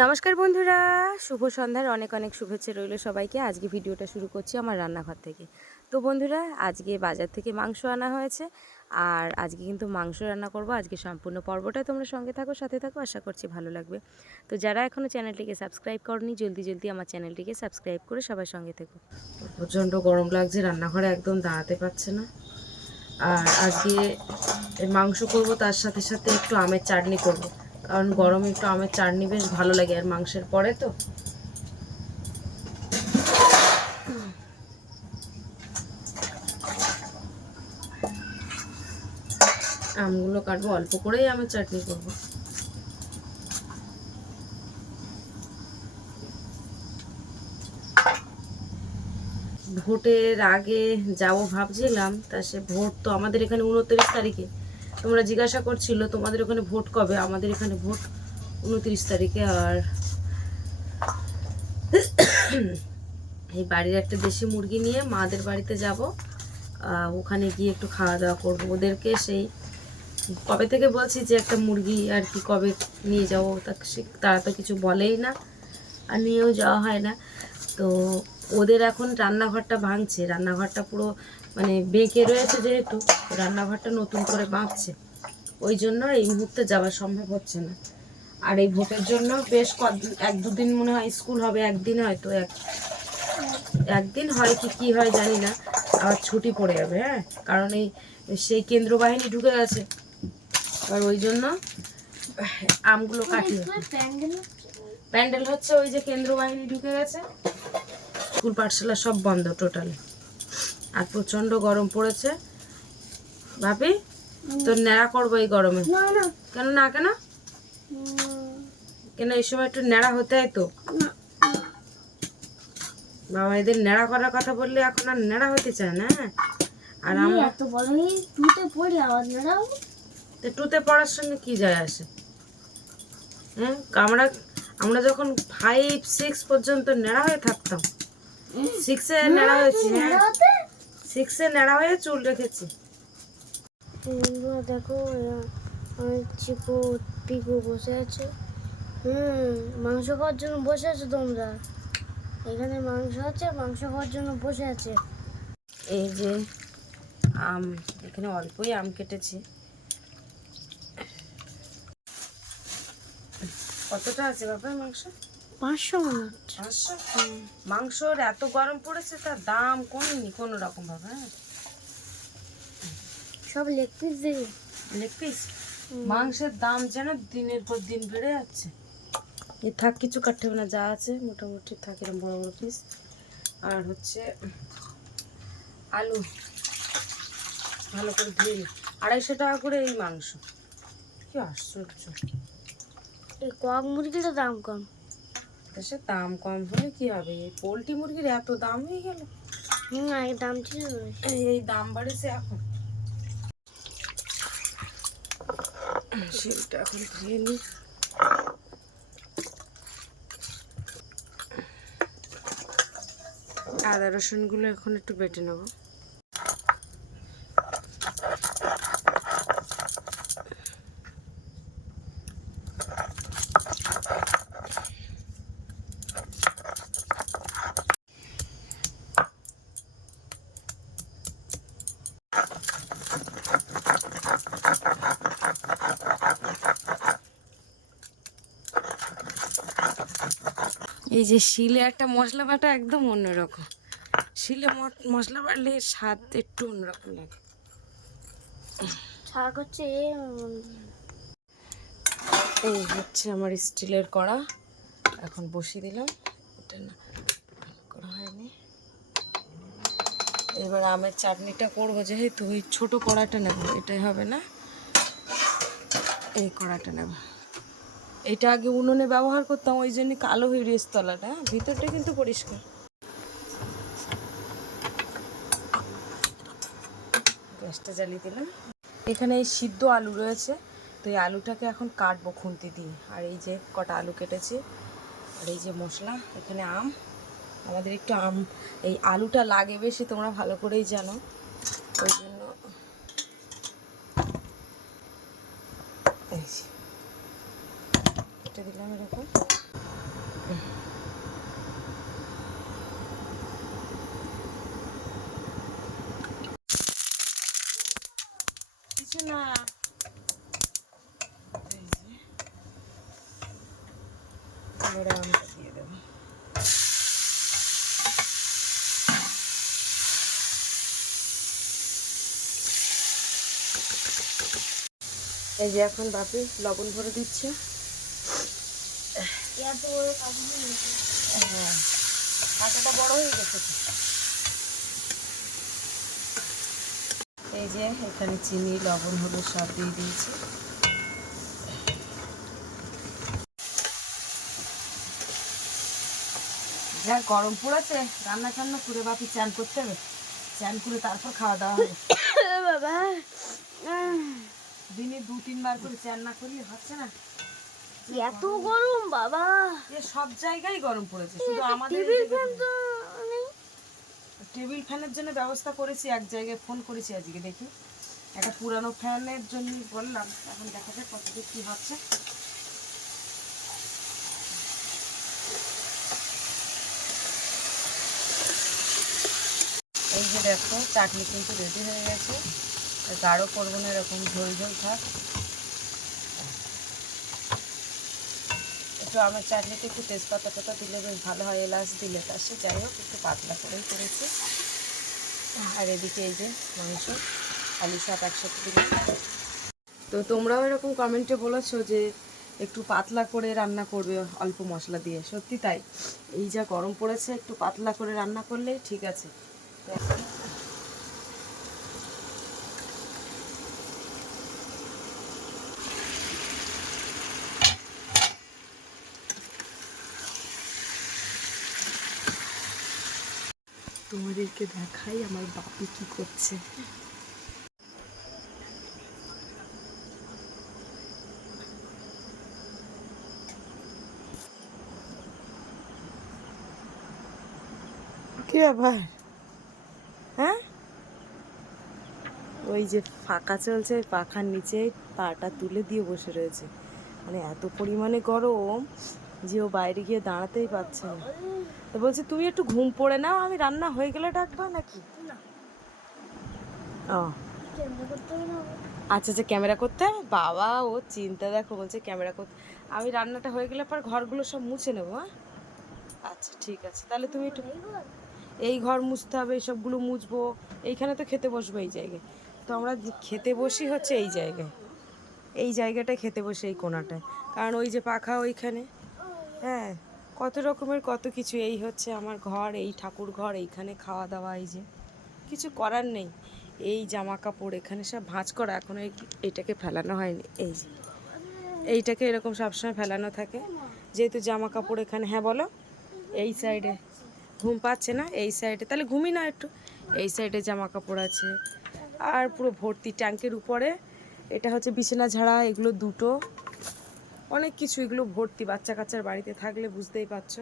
নমস্কার বন্ধুরা, শুভ সন্ধ্যার অনেক অনেক শুভেচ্ছা রইল সবাইকে। আজকে ভিডিওটা শুরু করছি আমার রান্নাঘর থেকে। তো বন্ধুরা, আজকে বাজার থেকে মাংস আনা হয়েছে, আর আজকে কিন্তু মাংস রান্না করব। আজকে সম্পূর্ণ পর্বটা তোমরা সঙ্গে থাকো, সাথে থাকো, আশা করছি ভালো লাগবে। তো যারা এখনও চ্যানেলটিকে সাবস্ক্রাইব করনি, জলদি জলদি আমার চ্যানেলটিকে সাবস্ক্রাইব করে সবাই সঙ্গে থেকো। প্রচণ্ড গরম লাগছে, রান্নাঘরে একদম দাঁড়াতে পারছে না। আর আজকে মাংস করব, তার সাথে সাথে একটু আমের চাটনি করব, কারণ গরমে একটু আমের চাটনি বেশ ভালো লাগে আর মাংসের পরে তো। আমগুলো কাটবো, অল্প করেই আমের চাটনি করব। ভোটের আগে যাব ভাবছিলাম, তা সে ভোট তো আমাদের এখানে 29 তারিখে। তোমরা জিজ্ঞাসা করছিল তোমাদের ওখানে ভোট কবে। আমাদের এখানে ভোট 29 তারিখে। আর এই বাড়ির একটা দেশি মুরগি নিয়ে মাদের বাড়িতে যাব, ওখানে গিয়ে একটু খাওয়া দাওয়া করবো। ওদেরকে সেই কবে থেকে বলছি যে একটা মুরগি আর কি কবে নিয়ে যাবো, তারা তো কিছু বলেই না, আর নিয়েও যাওয়া হয় না। তো ওদের এখন রান্নাঘরটা ভাঙছে, রান্নাঘরটা পুরো মানে বেঁকে রয়েছে, যেহেতু রান্নাঘরটা নতুন করে বাঁধছে, ওই জন্য এই মুহূর্তে যাওয়া সম্ভব হচ্ছে না। আর এই ভোটের জন্য বেশ এক দুদিন মনে হয় স্কুল হবে, একদিন হয়তো একদিন হয় কি হয় জানি না, আবার ছুটি পড়ে যাবে। হ্যাঁ, কারণ এই সেই কেন্দ্র বাহিনী ঢুকে গেছে, আর ওই জন্য আমগুলো কাটি। প্যান্ডেল হচ্ছে, ওই যে কেন্দ্র বাহিনী ঢুকে গেছে, স্কুল পাঠশালা সব বন্ধ টোটালি। আর প্রচন্ড গরম পড়েছে। ভাবি, তোর ন্যাড়া করবো এই গরমে? কেন না? কেন কেন এই সময় একটু ন্যাড়া হতে হয় তো। বাবা, এদের ন্যাড়া করার কথা বললে এখন আর ন্যাড়া হতে চায় না। আর আমরা তো বলি টুতে পড়ি, আবার ন্যাড়া হবে। তো টুতে পড়ার সঙ্গে কি যায় আসে? হ্যাঁ, আমরা যখন 5-6 পর্যন্ত ন্যাড়া হয়ে থাকতাম, 6-এ ন্যাড়া হয়েছি। হ্যাঁ, 6-এ ন্যাড়া হয়ে চুল রেখেছি। দেখো, চিকু পিকু বসে আছে। মাংস খাওয়ার জন্য বসে আছো তোমরা? এখানে মাংস আছে, মাংস খাওয়ার জন্য বসে আছে। এই যে আম, এখানে অল্পই আম কেটেছি। কতটা আছে বাবা মাংস? 500 মনে হচ্ছে। 500? মাংসর এত গরম পড়েছে, তার দাম কমেনি কোনো রকম ভাবে। হ্যাঁ, সব লেগ পিস দিয়ে। লেগ পিস মাংসের দাম যেন দিনের পর দিন বেড়ে যাচ্ছে। এ থাক, কিছু কাটতে হবে না, যা আছে মোটামুটি থাক এরকম বড় বড় পিস। আর হচ্ছে আলু ভালো করে ধুয়ে নিই। 250 টাকা করে এই মাংস, কি আশ্চর্য। এই কক মুরগির দাম কম। সে দাম কম হলে কি হবে, এই পোলট্রি মুরগির এত দাম হয়ে গেল। এই দাম ছিল, এই দাম বাড়েছে এখন। সেটা এখন ধুয়ে নিই। আদা রসুনগুলো এখন একটু বেটে নেব। এই যে শিলে একটা মশলা বাটা একদম অন্যরকম। শিলে মশলা বাটলে স্বাদ একটু অন্যরকম লাগে। শাক হচ্ছে এই হচ্ছে আমার স্টিলের কড়া, এখন বসিয়ে দিলাম। এটা না করা হয়নি। এবার আমের চাটনিটা করবো, যেহেতু ওই ছোটো কড়াটা নেব, এটাই হবে না, এই কড়াটা নেব। এটা আগে উনুনে ব্যবহার করতাম, ওই জন্য কালো হয়ে রয়েছে তলাটা, ভিতরটা কিন্তু পরিষ্কার। গ্যাসটা জ্বালিয়ে দিলাম। এখানে এই সিদ্ধ আলু রয়েছে, তো এই আলুটাকে এখন কাটবো খুন্তি দিয়ে। আর এই যে কটা আলু কেটেছি, আর এই যে মশলা, এখানে আম। আমাদের একটু আম, এই আলুটা লাগে বেশি, তোমরা ভালো করেই জানো, ওই জন্য কেটে দিলাম এরকম। এবারে আমটা দিয়ে দেবো। এই যে এখন বাপি লবণ ভরে দিচ্ছে। হ্যাঁ, কাঁটাটা বড় হয়ে গেছে। এই যে এখানে চিনি, লবণ, হলুদ সব দিয়ে দিয়েছি। যা গরম পড়েছে, রান্না টান্না করে বাপি চান করতে হবে। চান করে তারপর খাওয়া দাওয়া হবে। বাবা, দিনে 2-3 বার করে চান না করলে হচ্ছে না। এত গরম বাবা, সব জায়গায় গরম পড়েছে, শুধু আমাদের টেবিল ফ্যানের জন্য ব্যবস্থা করেছি। এক জায়গায় ফোন করেছি আজকে, দেখি একটা পুরানো ফ্যানের জন্য বললাম। এখন দেখা যাক কতদূর কি হচ্ছে। এই যে দেখো চাটনি কিন্তু রেডি হয়ে গেছে। গাঢ় করবো না, এরকম ঝোল ঝোল থাক। একটু আমের চাটনিতে একটু তেজপাতা টাতা দিলে বেশ ভালো হয়, এলাচ দিলে। তার সে যাই হোক একটু পাতলা করেই করেছি। আর এদিকে এই যে মাংস, আলু সব একসাথে দিলে। তো তোমরাও এরকম কমেন্টে বলেছো যে একটু পাতলা করে রান্না করবে অল্প মশলা দিয়ে। সত্যি তাই, এই যা গরম পড়েছে একটু পাতলা করে রান্না করলেই ঠিক আছে। তোমাদেরকে দেখাই আমার বাপি কি করছে। কি ব্যাপার? হ্যাঁ, ওই যে ফাঁকা চলছে, পাখার নিচে পাটা তুলে দিয়ে বসে রয়েছে। মানে এত পরিমাণে গরম যে ও বাইরে গিয়ে দাঁড়াতেই পারছে না। তো বলছি তুমি একটু ঘুম পড়ে নাও, আমি রান্না হয়ে গেলে ডাকবা নাকি? ও আচ্ছা আচ্ছা, ক্যামেরা করতে হবে। বাবা ও চিন্তা দেখো, বলছে ক্যামেরা করতে। আমি রান্নাটা হয়ে গেলে পর ঘরগুলো সব মুছে নেবো। হ্যাঁ আচ্ছা ঠিক আছে, তাহলে তুমি একটু এই ঘর মুছতে হবে, এইসবগুলো মুছবো। এইখানে তো খেতে বসবো এই জায়গায়। তো আমরা খেতে বসি হচ্ছে এই জায়গায়, এই জায়গাটায় খেতে বসে, এই কোণাটায়। কারণ ওই যে পাখা ওইখানে, হ্যাঁ কত রকমের কত কিছু। এই হচ্ছে আমার ঘর, এই ঠাকুর ঘর, এইখানে খাওয়া দাওয়া। এই যে কিছু করার নেই। এই জামা কাপড় এখানে সব ভাঁজ করা, এখনো এইটাকে ফেলানো হয়নি। এই যে এইটাকে এরকম সবসময় ফেলানো থাকে, যেহেতু জামা কাপড় এখানে। হ্যাঁ বলো। এই সাইডে ঘুম পাচ্ছে না, এই সাইডে তাহলে ঘুমি না একটু। এই সাইডে জামা কাপড় আছে, আর পুরো ভর্তি ট্যাঙ্কের উপরে। এটা হচ্ছে বিছানা ঝাড়া, এগুলো দুটো, অনেক কিছু এগুলো ভর্তি। বাচ্চা কাচ্চার বাড়িতে থাকলে বুঝতেই পারছো।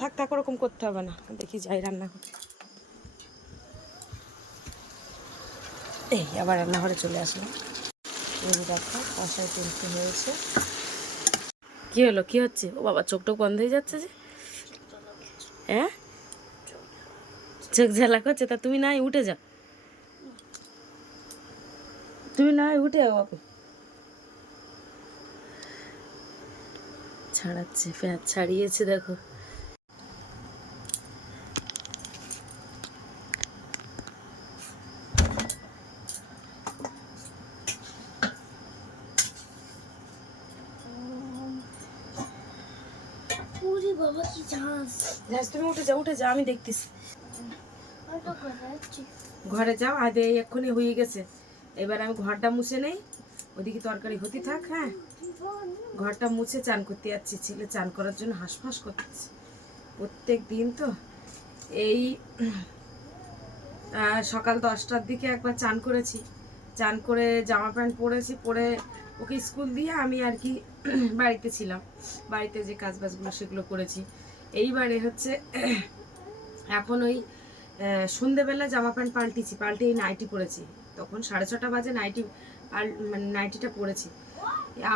থাক থাক, ওরকম করতে হবে না। দেখি যাই রান্না করতে। এই আবার রান্নাঘরে চলে আসলাম। এই দেখো কষায় তুলতে হয়েছে। কি হলো, কি হচ্ছে? ও বাবা, চোখ টোক বন্ধ হয়ে যাচ্ছে যে। হ্যাঁ, চোখ ঝালা করছে। তা তুমি নাই উঠে যাও, তুমি নাই উঠে যাও। বাপু ছাড়াচ্ছে, ফ্যান ছাড়িয়েছে দেখো। বাবা কি ঝাঁস, তুমি উঠে যাও, উঠে যাও, আমি দেখতেছি। ঘরে যাও, আদে এক্ষুনি হয়ে গেছে। এবার আমি ঘরটা মুছে নেই, ওদিকে তরকারি হতে থাক। হ্যাঁ, ঘরটা মুছে চান করতে যাচ্ছি। ছেলে চান করার জন্য হাঁসফাঁস করতেছে প্রত্যেক দিন। তো এই সকাল 10টার দিকে একবার চান করেছি, চান করে জামা প্যান্ট পরেছি, পরে ওকে স্কুল দিয়ে আমি আর কি বাড়িতে ছিলাম। বাড়িতে যে কাজ বাজগুলো সেগুলো করেছি। এইবারে হচ্ছে এখন ওই সন্ধেবেলা জামা প্যান্ট পাল্টে এই নাইটি পরেছি। তখন 6:30 বাজে, মানে নাইটিটা পরেছি।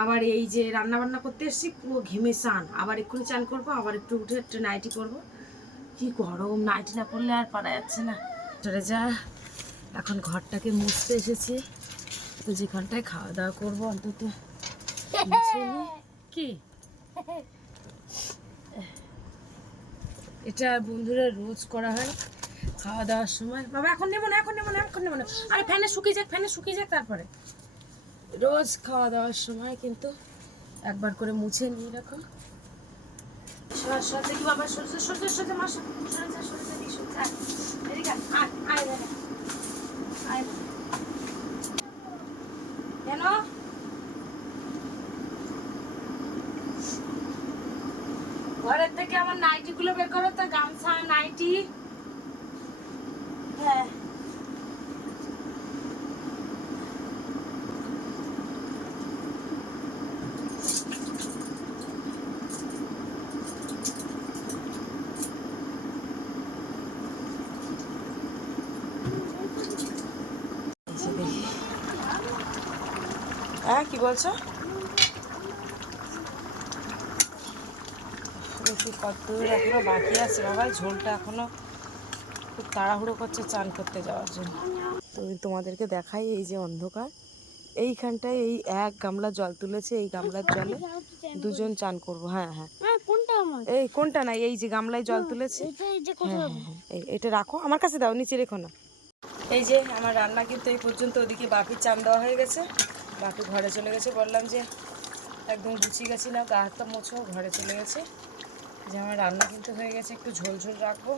আবার এই যে রান্না বান্না করতে এসেছি, পুরো ঘেমে চান। আবার এক্ষুনি চান করবো, আবার একটু উঠে একটু নাইটি করবো। কি গরম, নাইটি না পরলে আর পারা যাচ্ছে না। চলে যা, এখন ঘরটাকে মুছতে এসেছি। তো যেখানটায় খাওয়া দাওয়া করবো অন্তত মুছে নি। কি এটা বন্ধুরা রোজ করা হয় খাওয়া দাওয়ার সময়। বাবা এখন নেবো না, এখন নেবো না, এখন নেবো না, আরে ফ্যানে শুকিয়ে যাক, ফ্যানে শুকিয়ে যাক, তারপরে রোজ খাওয়া দাওয়ার সময় কিন্তু একবার করে মুছে নিয়ে রাখো। সর দেখি বাবা, সরষে সরষে সরষে মাস সরষে সরষে দিই সরষে। এদিকে আয় আয় আয় আয়। কেন ঘরের থেকে আমার নাইটি গুলো বের করো তো, গামছা নাইটি। হ্যাঁ হ্যাঁ কি বলছো? দেখি কত দূর এখনো বাকি আছে বাবা, ঝোলটা এখনো খুব তাড়াহুড়ো করছে চান করতে যাওয়ার জন্য। তো তোমাদেরকে দেখাই, এই যে অন্ধকার, এইখানটায় এই এক গামলা জল তুলেছে, এই গামলার জলে দুজন চান করবো। হ্যাঁ হ্যাঁ কোনটা আমার? এই কোনটা নাই, এই যে গামলায় জল তুলেছে। হ্যাঁ হ্যাঁ হ্যাঁ এটা রাখো, আমার কাছে দাও, নিচে রেখো না। এই যে আমার রান্না কিন্তু এই পর্যন্ত। ওদিকে বাপির চান দেওয়া হয়ে গেছে, বাপি ঘরে চলে গেছে। বললাম যে একদম গুছিয়ে গেছি না, গা হাতটা মোছো, ঘরে চলে গেছে। যে আমার রান্না কিন্তু হয়ে গেছে, একটু ঝোল ঝোল রাখবো।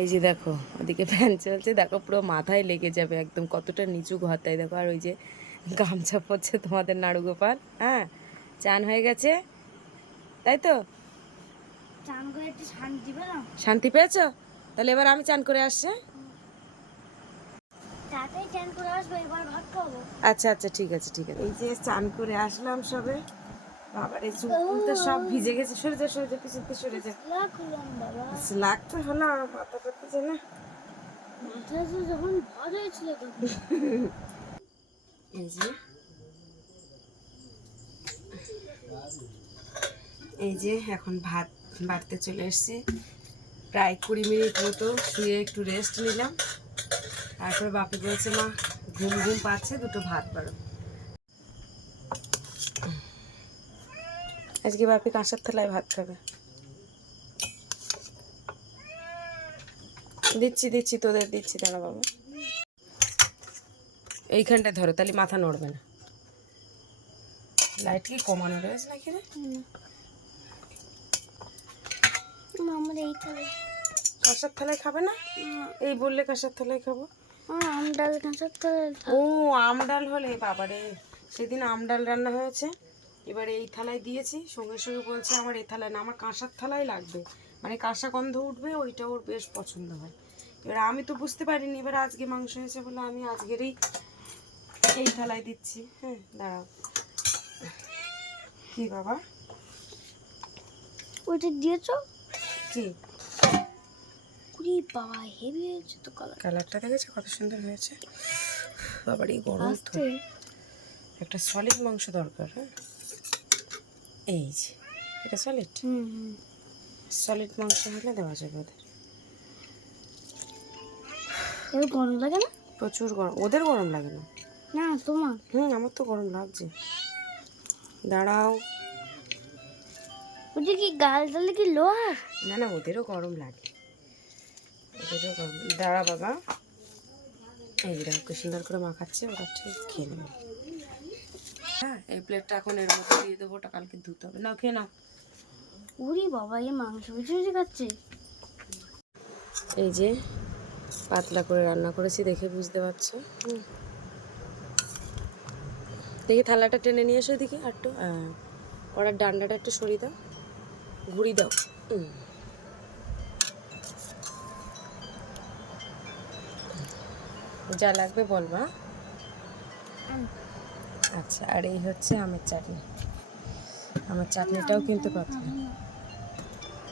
এই যে দেখো ওদিকে ফ্যান চলছে, দেখো পুরো মাথায় লেগে যাবে একদম, কতটা নিচু ঘরটাই দেখো। আর ওই যে গামছা পড়ছে তোমাদের নাড়ু গোপাল। হ্যাঁ চান হয়ে গেছে তাই তো? চান করে একটু শান্তি পেলাম। শান্তি পেয়েছো? তাহলে এবার আমি চান করে আসছি। তাতেই চান করে আসবো, এবার ভাত খাবো। আচ্ছা আচ্ছা ঠিক আছে ঠিক আছে। এই যে চান করে আসলাম সবে, বাবার এই চুলটা সব ভিজে গেছে। সরে যা সরে যা, পিছনতে সরে যা। রাখলাম বাবা, লাগতে হলো, মাথা করতেছে না। মাথা তো যখন ভর হয়েছিল তখন। এই যে এই যে এখন ভাত বাড়তে চলে এসেছি, প্রায় 20 মিনিট মতো শুয়ে একটু রেস্ট নিলাম। তারপরে বাপি বলছে মা ঘুম ঘুম পাচ্ছে, দুটো ভাত বাড়ো। আজকে বাপি কাঁসার থালায় ভাত খাবে। দিচ্ছি দিচ্ছি তোদের দিচ্ছি, দাঁড়া বাবা। এইখানটা ধরো, তাহলে মাথা নড়বে না। লাইট কি কমানো রয়েছে নাকি রে? আমার এই থালে কাঁসার থালায় খাবে না? এই বললে কাঁসার থালায় খাবো। আম ডাল কাঁচার থালে। ও আম ডাল হলে বাবারে, সেদিন আম ডাল রান্না হয়েছে, এবার এই থালায় দিয়েছি, সঙ্গে সঙ্গে বলছে আমার এই থালায় না, আমার কাঁসার থালায় লাগবে, মানে কাঁসা গন্ধ উঠবে, ওইটা ওর বেশ পছন্দ হয়। এবার আমি তো বুঝতে পারিনি, এবার আজকে মাংস হয়েছে বলে আমি আজকেরই এই থালায় দিচ্ছি। হ্যাঁ দাঁড়াও। কি বাবা ওইটা দিয়েছো কি? কুড়ি বাবা হেভি হয়েছে তো কালার। কালারটা দেখেছো কত সুন্দর হয়েছে? বাবার এই গরম তো, একটা সলিড মাংস দরকার। হ্যাঁ এই যে এটা সলিড, সলিড মাংস হলে দেওয়া যাবে ওদের। এবার গরম লাগে না? প্রচুর গরম, ওদের গরম লাগে না। না তোমার? আমার তো গরম লাগছে। দাঁড়াও, ওটা কি গাল ডালে কি লোহার? না না ওদেরও গরম লাগে, ওদেরও গরম। দাঁড়া বাবা, এই যে দেখো সুন্দর করে মাখাচ্ছে, ওরা ঠিক খেয়ে নেবে। হ্যাঁ এই প্লেটটা এখন এর মধ্যে দিয়ে দেবো, ওটা কালকে ধুতে হবে। না খেয়ে নাও। উরি বাবা এই মাংস বেছে বেছে খাচ্ছে। এই যে পাতলা করে রান্না করেছি, দেখে বুঝতে পারছো। দেখি থালাটা টেনে নিয়ে এসো দেখি, আর একটু কড়ার ডান্ডাটা একটু সরিয়ে দাও, ঘুরি দাও। যা লাগবে বলবা। আচ্ছা আর এই হচ্ছে আমের চাটনি। আমার চাটনিটাও কিন্তু পাতলা।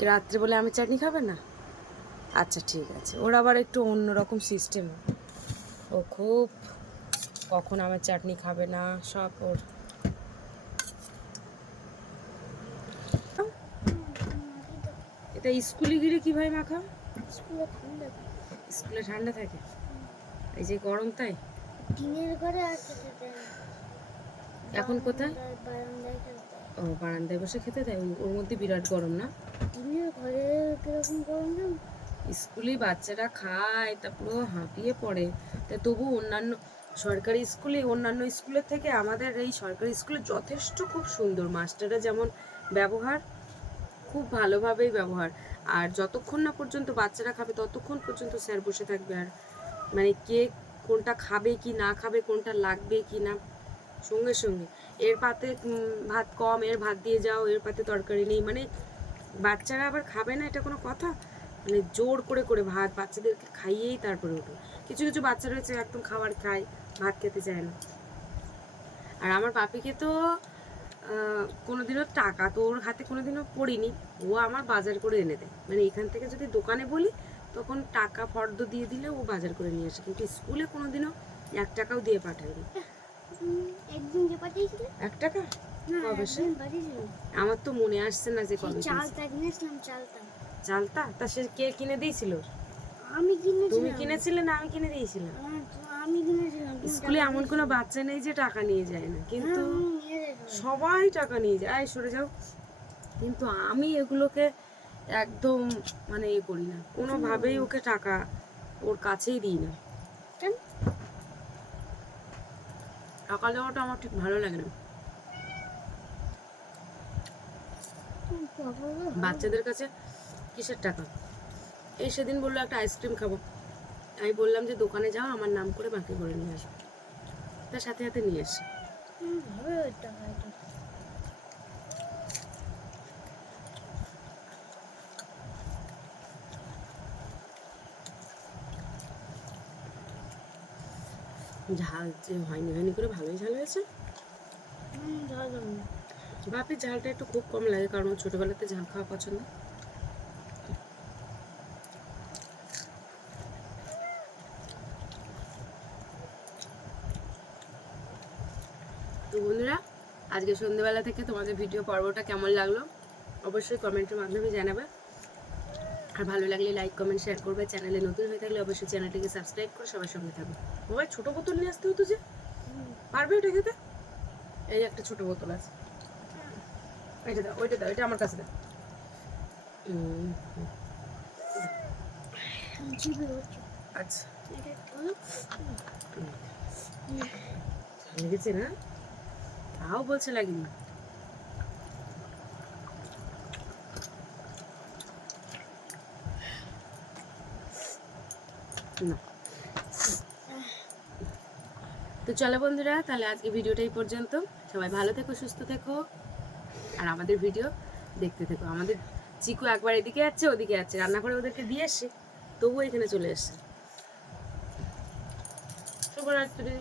রাত্রে বলে আমের চাটনি খাবে না? আচ্ছা ঠিক আছে, ওর আবার একটু অন্যরকম সিস্টেম, ও খুব কখন আমের চাটনি খাবে না সব ওর। এটা স্কুলে গেলে কীভাবে মাখাও? স্কুলে ঠান্ডা থাকে, এই যে গরম তাই। টিনের ঘরে আছে, এখন কোথায়? বারান্দায় খেলতে। ও বারান্দায় বসে খেতে দেয়, ওর মধ্যে বিরাট গরম না? এমনি ঘরে কিরকম গরম না? স্কুলে বাচ্চারা খায় তা পুরো হাঁপিয়ে পড়ে। তা তবু অন্যান্য সরকারি স্কুলে, অন্যান্য স্কুলের থেকে আমাদের এই সরকারি স্কুলে যথেষ্ট খুব সুন্দর, মাস্টাররা যেমন ব্যবহার, খুব ভালোভাবেই ব্যবহার। আর যতক্ষণ না পর্যন্ত বাচ্চারা খাবে ততক্ষণ পর্যন্ত স্যার বসে থাকবে। আর মানে কে কোনটা খাবে কি না খাবে, কোনটা লাগবে কি না, সঙ্গে সঙ্গে এর পাতে ভাত কম, এর ভাত দিয়ে যাও, এর পাতে তরকারি নেই, মানে বাচ্চারা আবার খাবে না এটা কোনো কথা? মানে জোর করে করে ভাত বাচ্চাদেরকে খাইয়েই তারপরে ওঠে। কিছু কিছু বাচ্চা রয়েছে একদম খাবার খায়, ভাত খেতে চায় না। আর আমার পাপিকে তো কোনোদিনও টাকা তো ওর হাতে কোনোদিনও পড়িনি, ও আমার বাজার করে এনে দেয়। মানে এখান থেকে যদি দোকানে বলি তখন টাকা ফর্দ দিয়ে দিলে ও বাজার করে নিয়ে আসে, কিন্তু স্কুলে কোনোদিনও 1 টাকাও দিয়ে পাঠায়নি। একদিন যে পাঠিয়েছিলে? 1 টাকা? না, কবে সে? একদিন পাঠিয়েছিলাম। আমার তো মনে আসছে না যে কবে। চালটা কিনেছিলাম, চালটা। চালতা তা সে কে কিনে দিয়েছিল? আমি কিনেছিলাম। তুমি কিনেছিলে না আমি কিনে দিয়েছিলাম? আমি কিনেছিলাম। স্কুলে এমন কোনো বাচ্চা নেই যে টাকা নিয়ে যায় না, কিন্তু সবাই টাকা নিয়ে যায়। আয় সরে যাও। কিন্তু আমি এগুলোকে একদম মানে করি না, কোনোভাবেই ওকে টাকা ওর কাছেই দিই না। কেন? টাকা দেওয়াটা আমার ঠিক ভালো লাগে না। বাচ্চাদের কাছে কিসের টাকা? এই সেদিন বললো একটা আইসক্রিম খাবো, আমি বললাম যে দোকানে যাও আমার নাম করে বাকি করে নিয়ে আসো, তার সাথে সাথে নিয়ে আসে। ভাবে ওই টাকা এটা। ঝাল যে হয়নি হয়নি করে ভালোই ঝাল হয়েছে। ঝাল হবে না। বাপির ঝালটা একটু খুব কম লাগে, কারণ ও ছোটবেলাতে ঝাল খাওয়া পছন্দ। তো বন্ধুরা, আজকে সন্ধ্যেবেলা থেকে তোমাদের ভিডিও পর্বটা কেমন লাগলো অবশ্যই কমেন্টের মাধ্যমে জানাবে। আর ভালো লাগলে লাইক কমেন্ট শেয়ার করবে। চ্যানেলে নতুন হয়ে থাকলে অবশ্যই চ্যানেলটিকে সাবস্ক্রাইব করে সবার সঙ্গে থাকবে। বাবা ছোট বোতল নিয়ে আসতে হতো যে, পারবে ওটা খেতে? এই একটা ছোট বোতল আছে, এটা দাও, ওইটা দাও, এটা আমার কাছে দাও। আচ্ছা লেগেছে না? তাও বলছে লাগেনি। না তো চলো বন্ধুরা, তাহলে আজকে ভিডিওটা এই পর্যন্ত। সবাই ভালো থেকো, সুস্থ থেকো, আর আমাদের ভিডিও দেখতে থেকো। আমাদের চিকু একবার এদিকে যাচ্ছে ওদিকে যাচ্ছে, রান্না করে ওদেরকে দিয়ে এসে তবুও এখানে চলে এসছে। শুভরাত্রি।